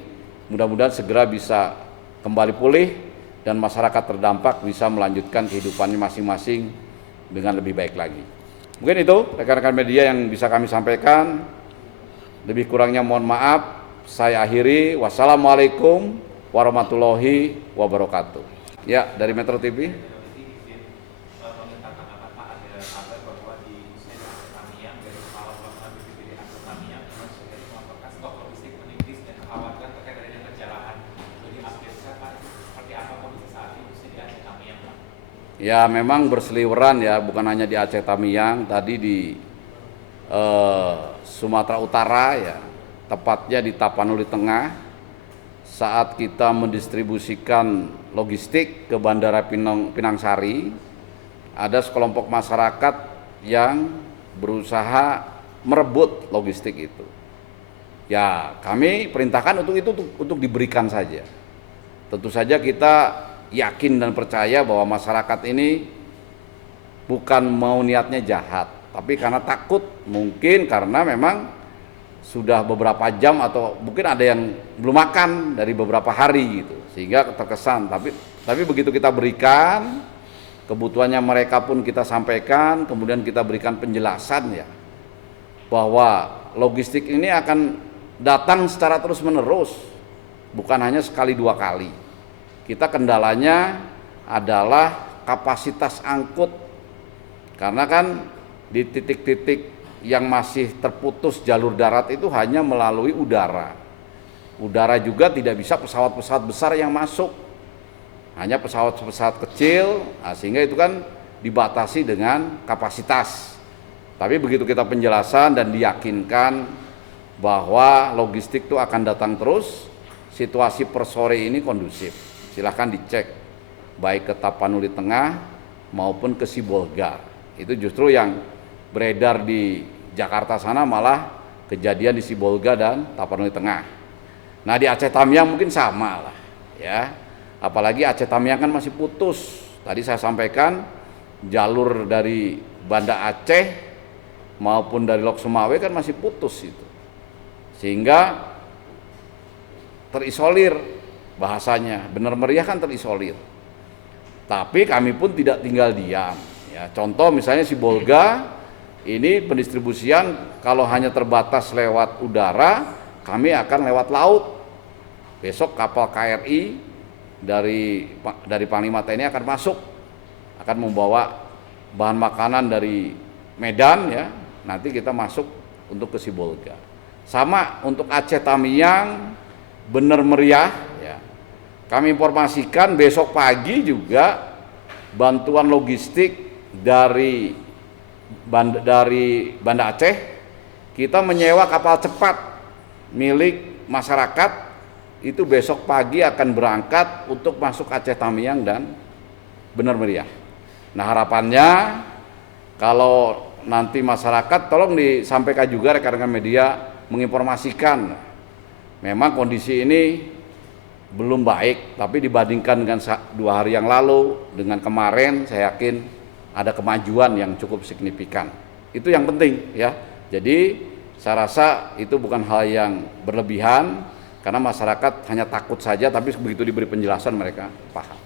mudah-mudahan segera bisa kembali pulih dan masyarakat terdampak bisa melanjutkan kehidupannya masing-masing dengan lebih baik lagi. Mungkin itu rekan-rekan media yang bisa kami sampaikan. Lebih kurangnya mohon maaf. Saya akhiri. Wassalamualaikum warahmatullahi wabarakatuh. Ya, dari Metro TV. Ya, memang berseliweran, ya, bukan hanya di Aceh Tamiang, tadi di Sumatera Utara, ya, tepatnya di Tapanuli Tengah, saat kita mendistribusikan logistik ke Bandara Pinang Sari, ada sekelompok masyarakat yang berusaha merebut logistik itu. Ya, kami perintahkan untuk diberikan saja. Tentu saja kita yakin dan percaya bahwa masyarakat ini bukan mau niatnya jahat, tapi karena takut, mungkin karena memang sudah beberapa jam atau mungkin ada yang belum makan dari beberapa hari gitu, sehingga terkesan. Tapi begitu kita berikan kebutuhannya mereka pun kita sampaikan, kemudian kita berikan penjelasan ya bahwa logistik ini akan datang secara terus-menerus, bukan hanya sekali dua kali. Kita kendalanya adalah kapasitas angkut, karena kan di titik-titik yang masih terputus jalur darat itu hanya melalui udara. Udara juga tidak bisa pesawat-pesawat besar yang masuk, hanya pesawat-pesawat kecil, sehingga itu kan dibatasi dengan kapasitas. Tapi begitu kita penjelasan dan diyakinkan bahwa logistik itu akan datang terus, situasi per sore ini kondusif. Silahkan dicek baik ke Tapanuli Tengah maupun ke Sibolga. Itu justru yang beredar di Jakarta sana malah kejadian di Sibolga dan Tapanuli Tengah. Nah, di Aceh Tamiang mungkin sama lah ya. Apalagi Aceh Tamiang kan masih putus. Tadi saya sampaikan jalur dari Banda Aceh maupun dari Lok Sumawe kan masih putus itu. Sehingga terisolir bahasanya, benar meriah kan terisolir. Tapi kami pun tidak tinggal diam ya. Contoh misalnya Sibolga ini pendistribusian kalau hanya terbatas lewat udara, kami akan lewat laut. Besok kapal KRI dari Panglima TNI akan masuk, akan membawa bahan makanan dari Medan ya. Nanti kita masuk untuk ke Sibolga. Sama untuk Aceh Tamiang, benar meriah ya. Kami informasikan besok pagi juga bantuan logistik dari Banda Aceh, kita menyewa kapal cepat milik masyarakat, itu besok pagi akan berangkat untuk masuk Aceh Tamiang dan benar meriah. Nah, harapannya kalau nanti masyarakat tolong disampaikan juga rekan-rekan media menginformasikan, memang kondisi ini belum baik, tapi dibandingkan dengan 2 hari yang lalu dengan kemarin, saya yakin ada kemajuan yang cukup signifikan. Itu yang penting ya. Jadi saya rasa itu bukan hal yang berlebihan, karena masyarakat hanya takut saja, tapi begitu diberi penjelasan mereka paham.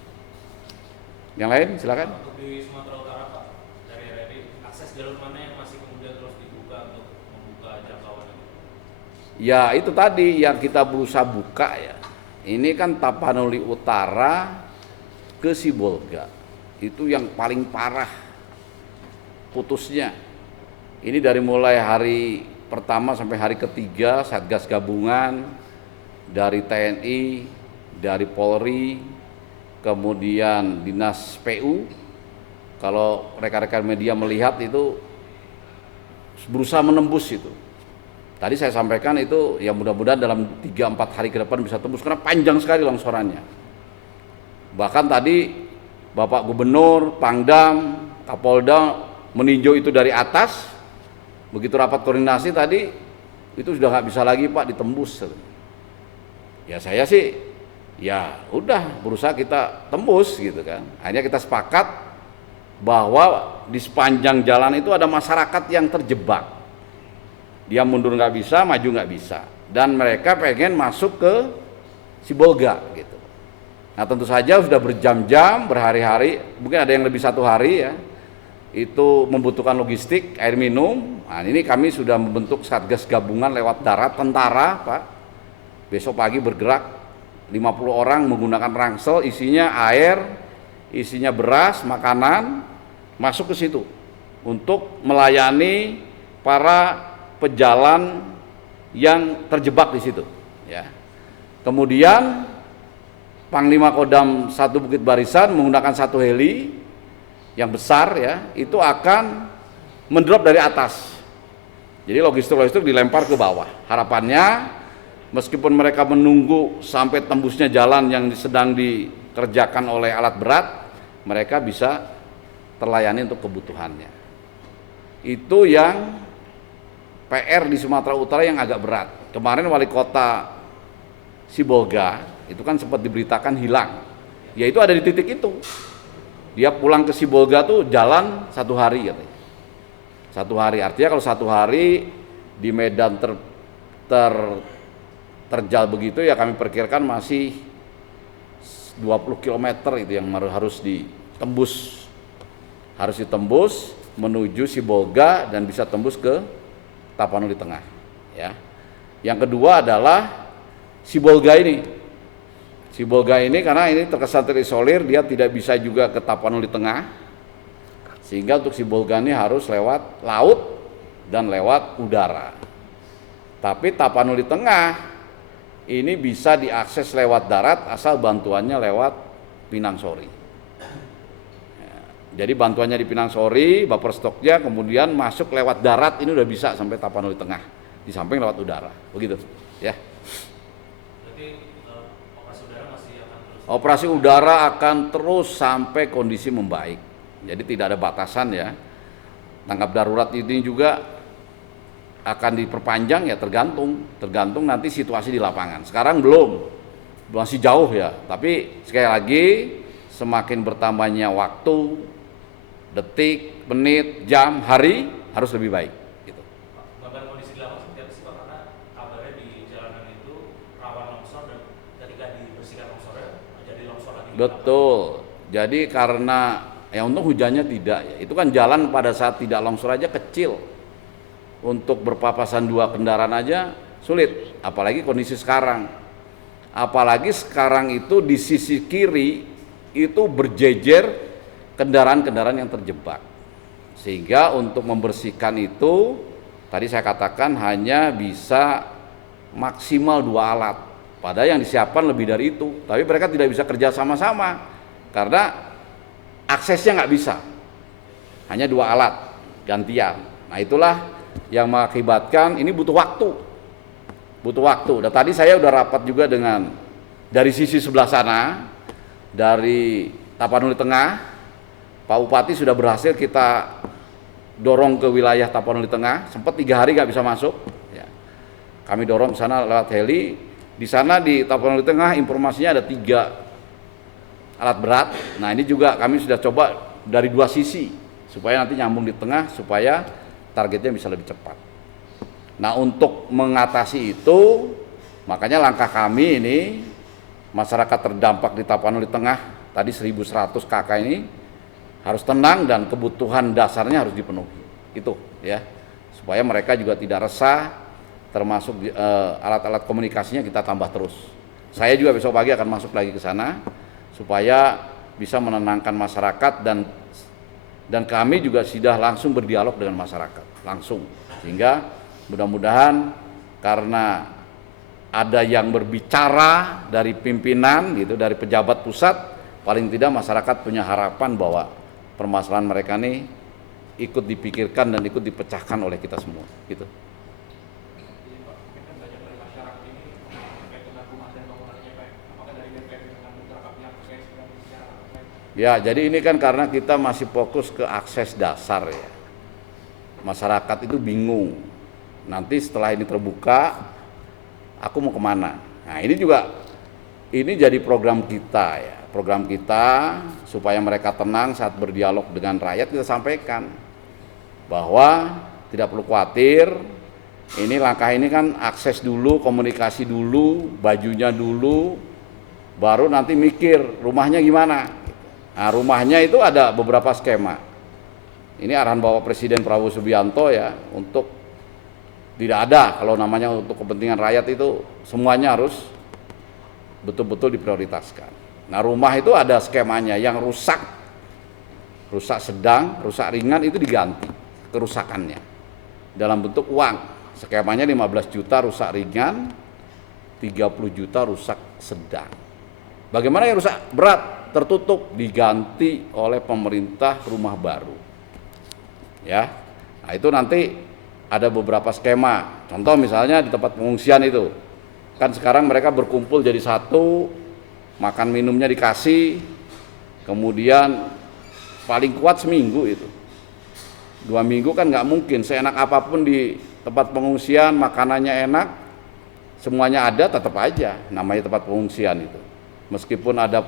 Yang lain silakan. Untuk di Sumatera Utara Pak, dari RRI, akses jalur mana yang masih kemudian terus dibuka untuk membuka jangkauan ini? Ya itu tadi yang kita berusaha buka ya. Ini kan Tapanuli Utara ke Sibolga, itu yang paling parah putusnya. Ini dari mulai hari pertama sampai hari ketiga Satgas Gabungan dari TNI, dari Polri, kemudian Dinas PU. Kalau rekan-rekan media melihat itu berusaha menembus itu. Tadi saya sampaikan itu ya mudah-mudahan dalam 3-4 hari ke depan bisa tembus, karena panjang sekali longsorannya. Bahkan tadi Bapak Gubernur, Pangdam, Kapolda meninjau itu dari atas. Begitu rapat koordinasi tadi, itu sudah nggak bisa lagi Pak ditembus. Ya saya sih ya udah berusaha kita tembus gitu kan. Akhirnya kita sepakat bahwa di sepanjang jalan itu ada masyarakat yang terjebak. Dia mundur nggak bisa, maju nggak bisa, dan mereka pengen masuk ke Sibolga gitu. Nah tentu saja sudah berjam-jam, berhari-hari, mungkin ada yang lebih 1 hari ya, itu membutuhkan logistik, air minum. Nah ini kami sudah membentuk Satgas Gabungan lewat darat, tentara Pak. Besok pagi bergerak 50 orang menggunakan ransel, isinya air, isinya beras, makanan, masuk ke situ untuk melayani para pejalan yang terjebak di situ ya. Kemudian Panglima Kodam 1 Bukit Barisan menggunakan 1 heli yang besar ya, itu akan mendrop dari atas. Jadi logistik dilempar ke bawah. Harapannya meskipun mereka menunggu sampai tembusnya jalan yang sedang dikerjakan oleh alat berat, mereka bisa terlayani untuk kebutuhannya. Itu yang PR di Sumatera Utara yang agak berat. Kemarin wali kota Sibolga itu kan sempat diberitakan hilang, yaitu ada di titik itu. Dia pulang ke Sibolga tuh jalan 1 hari katanya. 1 hari, artinya kalau 1 hari di medan terjal begitu ya, kami perkirakan masih 20 km itu yang harus ditembus menuju Sibolga dan bisa tembus ke Tapanuli Tengah ya. Yang kedua adalah Sibolga ini karena ini terkesan terisolir, dia tidak bisa juga ke Tapanuli Tengah, sehingga untuk Sibolga ini harus lewat laut dan lewat udara. Tapi Tapanuli Tengah ini bisa diakses lewat darat asal bantuannya lewat Pinang Sori. Jadi bantuannya di Pinang Sori, baper stoknya, kemudian masuk lewat darat ini udah bisa sampai Tapanuli Tengah, di samping lewat udara, begitu ya. Berarti operasi udara masih akan terus? Operasi udara akan terus sampai kondisi membaik, jadi tidak ada batasan ya. Tanggap darurat ini juga akan diperpanjang ya, tergantung nanti situasi di lapangan. Sekarang masih jauh ya, tapi sekali lagi semakin bertambahnya waktu, detik, menit, jam, hari harus lebih baik gitu. Bahkan kondisi di lapangan seperti apa sih Pak? Karena kabarnya di jalanan itu rawan longsor dan ketika dibersihkan longsornya jadi longsor lagi. Betul. Jadi karena ya untung hujannya tidak ya. Itu kan jalan pada saat tidak longsor aja kecil. Untuk berpapasan 2 kendaraan aja sulit, apalagi kondisi sekarang. Apalagi sekarang itu di sisi kiri itu berjejer kendaraan-kendaraan yang terjebak, sehingga untuk membersihkan itu tadi saya katakan hanya bisa maksimal 2 alat, padahal yang disiapkan lebih dari itu, tapi mereka tidak bisa kerja sama-sama karena aksesnya nggak bisa, hanya 2 alat gantian. Nah itulah yang mengakibatkan ini butuh waktu. Dan tadi saya udah rapat juga dengan dari sisi sebelah sana, dari Tapanuli Tengah. Pak Bupati sudah berhasil kita dorong ke wilayah Tapanuli Tengah, sempat 3 hari nggak bisa masuk. Ya. Kami dorong ke sana lewat heli. Di sana di Tapanuli Tengah informasinya ada 3 alat berat. Nah ini juga kami sudah coba dari 2 sisi supaya nanti nyambung di tengah supaya targetnya bisa lebih cepat. Nah untuk mengatasi itu, makanya langkah kami ini masyarakat terdampak di Tapanuli Tengah tadi 1.100 KK ini harus tenang dan kebutuhan dasarnya harus dipenuhi, itu ya, supaya mereka juga tidak resah, termasuk alat-alat komunikasinya kita tambah terus. Saya juga besok pagi akan masuk lagi ke sana supaya bisa menenangkan masyarakat dan kami juga sudah langsung berdialog dengan masyarakat langsung, sehingga mudah-mudahan karena ada yang berbicara dari pimpinan gitu, dari pejabat pusat, paling tidak masyarakat punya harapan bahwa permasalahan mereka ini ikut dipikirkan dan ikut dipecahkan oleh kita semua gitu. Ya, jadi ini kan karena kita masih fokus ke akses dasar ya. Masyarakat itu bingung. Nanti setelah ini terbuka, aku mau kemana? Nah ini jadi program kita ya. Program kita supaya mereka tenang saat berdialog dengan rakyat, kita sampaikan bahwa tidak perlu khawatir, ini langkah ini kan akses dulu, komunikasi dulu, bajunya dulu, baru nanti mikir rumahnya gimana. Nah rumahnya itu ada beberapa skema. Ini arahan Bapak Presiden Prabowo Subianto ya, untuk tidak ada kalau namanya untuk kepentingan rakyat itu semuanya harus betul-betul diprioritaskan. Nah rumah itu ada skemanya, yang rusak sedang, rusak ringan itu diganti kerusakannya dalam bentuk uang. Skemanya 15 juta rusak ringan, 30 juta rusak sedang. Bagaimana yang rusak berat tertutup diganti oleh pemerintah rumah baru. Ya. Nah itu nanti ada beberapa skema. Contoh misalnya di tempat pengungsian itu Kan sekarang mereka berkumpul jadi satu, makan minumnya dikasih, kemudian paling kuat seminggu itu. 2 minggu kan nggak mungkin, seenak apapun di tempat pengungsian, makanannya enak, semuanya ada, tetap aja namanya tempat pengungsian itu. Meskipun ada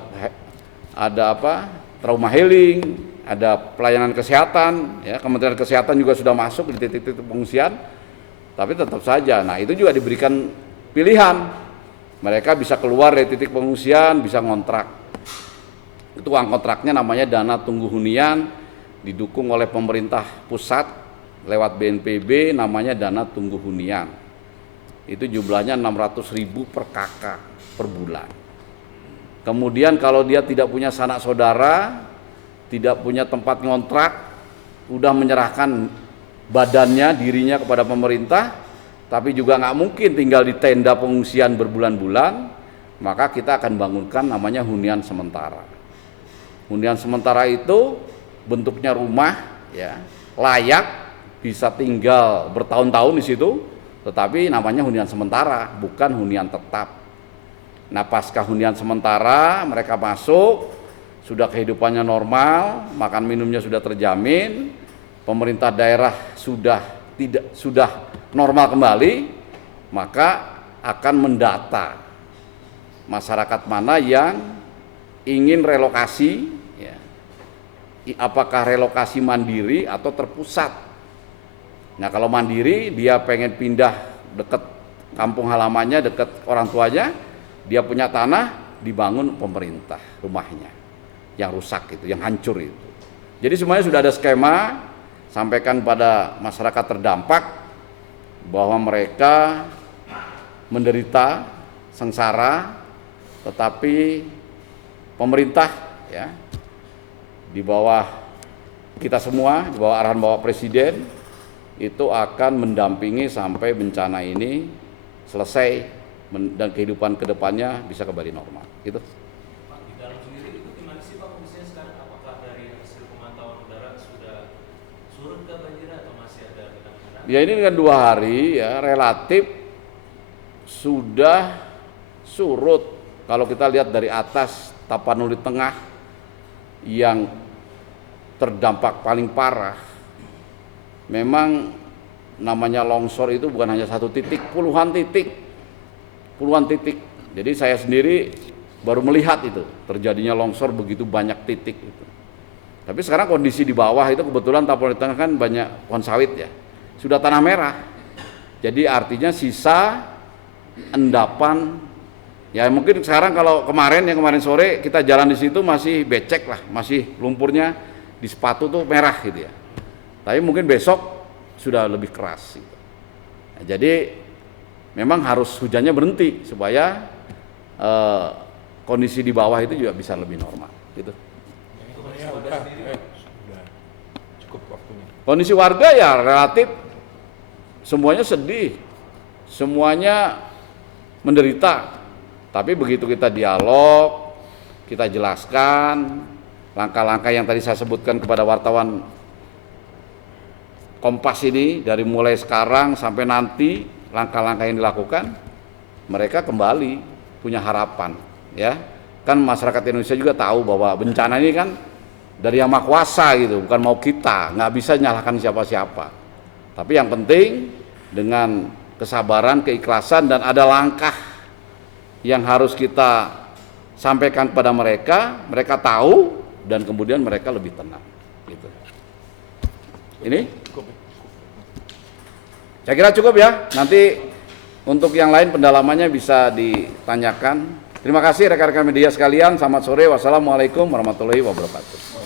trauma healing, ada pelayanan kesehatan, ya Kementerian Kesehatan juga sudah masuk di titik-titik pengungsian, tapi tetap saja. Nah itu juga diberikan pilihan, mereka bisa keluar dari titik pengungsian, bisa ngontrak. Itu uang kontraknya namanya dana tunggu hunian, didukung oleh pemerintah pusat lewat BNPB, namanya dana tunggu hunian. Itu jumlahnya 600.000 per kakak per bulan. Kemudian kalau dia tidak punya sanak saudara, tidak punya tempat ngontrak, udah menyerahkan badannya, dirinya kepada pemerintah, tapi juga nggak mungkin tinggal di tenda pengungsian berbulan-bulan, maka kita akan bangunkan namanya hunian sementara. Hunian sementara itu bentuknya rumah, ya, layak, bisa tinggal bertahun-tahun di situ, tetapi namanya hunian sementara, bukan hunian tetap. Nah pasca hunian sementara mereka masuk, sudah kehidupannya normal, makan minumnya sudah terjamin, pemerintah daerah sudah normal kembali, maka akan mendata masyarakat mana yang ingin relokasi, ya, apakah relokasi mandiri atau terpusat. Nah kalau mandiri dia pengen pindah dekat kampung halamannya, dekat orang tuanya, dia punya tanah, dibangun pemerintah rumahnya yang rusak itu, yang hancur itu. Jadi semuanya sudah ada skema, sampaikan pada masyarakat terdampak bahwa mereka menderita sengsara, tetapi pemerintah, ya, di bawah kita semua, di bawah arahan Bapak Presiden, itu akan mendampingi sampai bencana ini selesai dan kehidupan kedepannya bisa kembali normal. Gitu. Pak, di dalam sendiri itu gimana sih Pak kondisinya sekarang? Apakah dari hasil pemantauan udara sudah surut ke banjir atau masih ada genangan? Ya ini dengan 2 hari ya relatif sudah surut. Kalau kita lihat dari atas Tapanuli Tengah yang terdampak paling parah, memang namanya longsor itu bukan hanya satu titik, puluhan titik. Jadi saya sendiri baru melihat itu terjadinya longsor begitu banyak titik itu. Tapi sekarang kondisi di bawah itu kebetulan Tapanuli Tengah kan banyak pohon sawit ya, sudah tanah merah. Jadi artinya sisa endapan. Ya mungkin sekarang kalau kemarin sore kita jalan di situ masih becek lah, masih lumpurnya di sepatu tuh merah gitu ya. Tapi mungkin besok sudah lebih keras. Gitu. Nah, jadi memang harus hujannya berhenti supaya kondisi di bawah itu juga bisa lebih normal. Gitu. Kondisi warga ya relatif semuanya sedih, semuanya menderita. Tapi begitu kita dialog, kita jelaskan langkah-langkah yang tadi saya sebutkan kepada wartawan Kompas ini, dari mulai sekarang sampai nanti langkah-langkah yang dilakukan, mereka kembali punya harapan, ya. Kan masyarakat Indonesia juga tahu bahwa bencana ini kan dari Yang Maha Kuasa gitu, bukan mau kita, nggak bisa nyalahkan siapa-siapa. Tapi yang penting dengan kesabaran, keikhlasan, dan ada langkah yang harus kita sampaikan pada mereka, mereka tahu dan kemudian mereka lebih tenang. Gitu. Ini, saya kira cukup ya. Nanti untuk yang lain pendalamannya bisa ditanyakan. Terima kasih rekan-rekan media sekalian. Selamat sore. Wassalamualaikum warahmatullahi wabarakatuh.